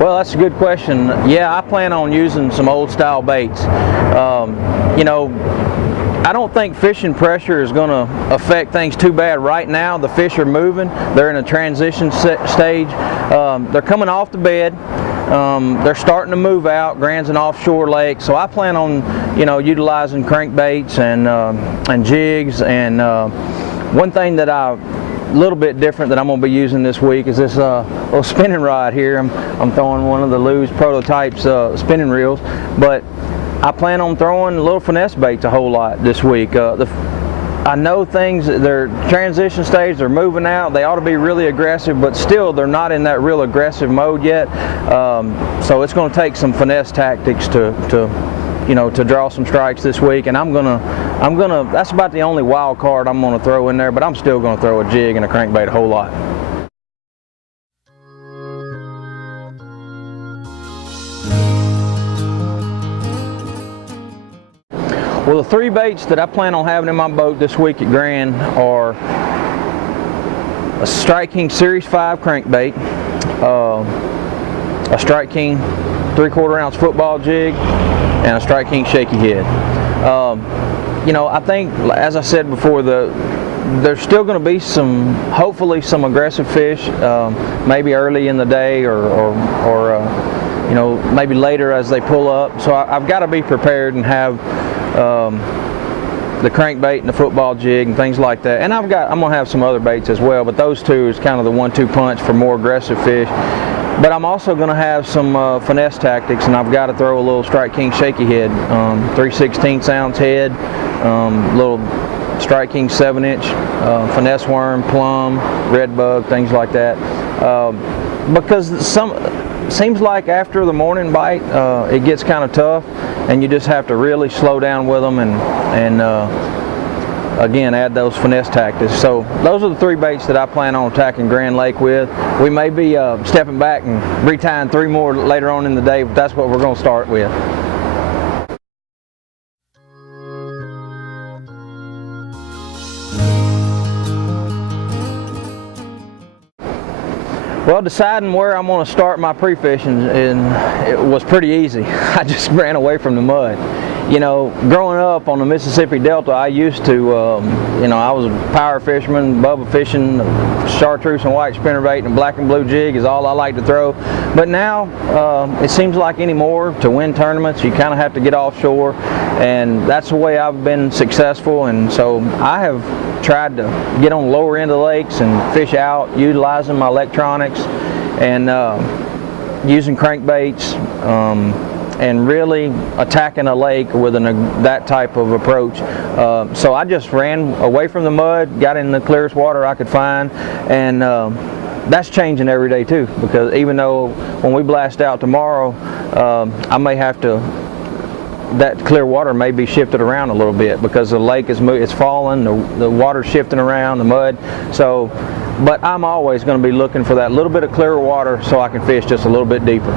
Well, that's a good question. Yeah, I plan on using some old style baits. You know, I don't think fishing pressure is going to affect things too bad right now. The fish are moving. They're in a transition stage. They're coming off the bed. They're starting to move out. Grand's an offshore lake, so I plan on, you know, utilizing crankbaits and jigs. And one thing that a little bit different that I'm going to be using this week is this little spinning rod here. I'm throwing one of the Lou's Prototypes spinning reels, but I plan on throwing little finesse baits a whole lot this week. I know things, they're transition stage, they're moving out, they ought to be really aggressive, but still they're not in that real aggressive mode yet. So it's going to take some finesse tactics to draw some strikes this week, and I'm gonna that's about the only wild card I'm gonna throw in there, but I'm still gonna throw a jig and a crankbait a whole lot. Well, the three baits that I plan on having in my boat this week at Grand are a Strike King Series 5 crankbait, a Strike King 3/4 ounce football jig, and a Strike King shaky head. You know, I think, as I said before, there's still going to be hopefully some aggressive fish, maybe early in the day or you know, maybe later as they pull up. So I've got to be prepared and have the crankbait and the football jig and things like that. And I'm going to have some other baits as well, but those two is kind of the 1-2 punch for more aggressive fish. But I'm also going to have some finesse tactics, and I've got to throw a little Strike King shaky head, 3/16 ounce head, little Strike King 7-inch, finesse worm, plum, red bug, things like that. Because seems like after the morning bite, it gets kind of tough, and you just have to really slow down with them and again, add those finesse tactics. So those are the three baits that I plan on attacking Grand Lake with. We may be stepping back and retying 3 more later on in the day, but that's what we're going to start with. Well, deciding where I'm going to start my pre-fishing, it was pretty easy. I just ran away from the mud. You know, growing up on the Mississippi Delta, I used to, you know, I was a power fisherman, bubba fishing, chartreuse and white spinnerbait and black and blue jig is all I like to throw. But now, it seems like anymore, to win tournaments, you kind of have to get offshore, and that's the way I've been successful. And so I have tried to get on the lower end of the lakes and fish out, utilizing my electronics and using crankbaits. And really attacking a lake with that type of approach. So I just ran away from the mud, got in the clearest water I could find, and that's changing every day too, because even though when we blast out tomorrow, I may have to, that clear water may be shifted around a little bit because the lake it's falling, the water's shifting around, the mud. So, but I'm always going to be looking for that little bit of clearer water so I can fish just a little bit deeper.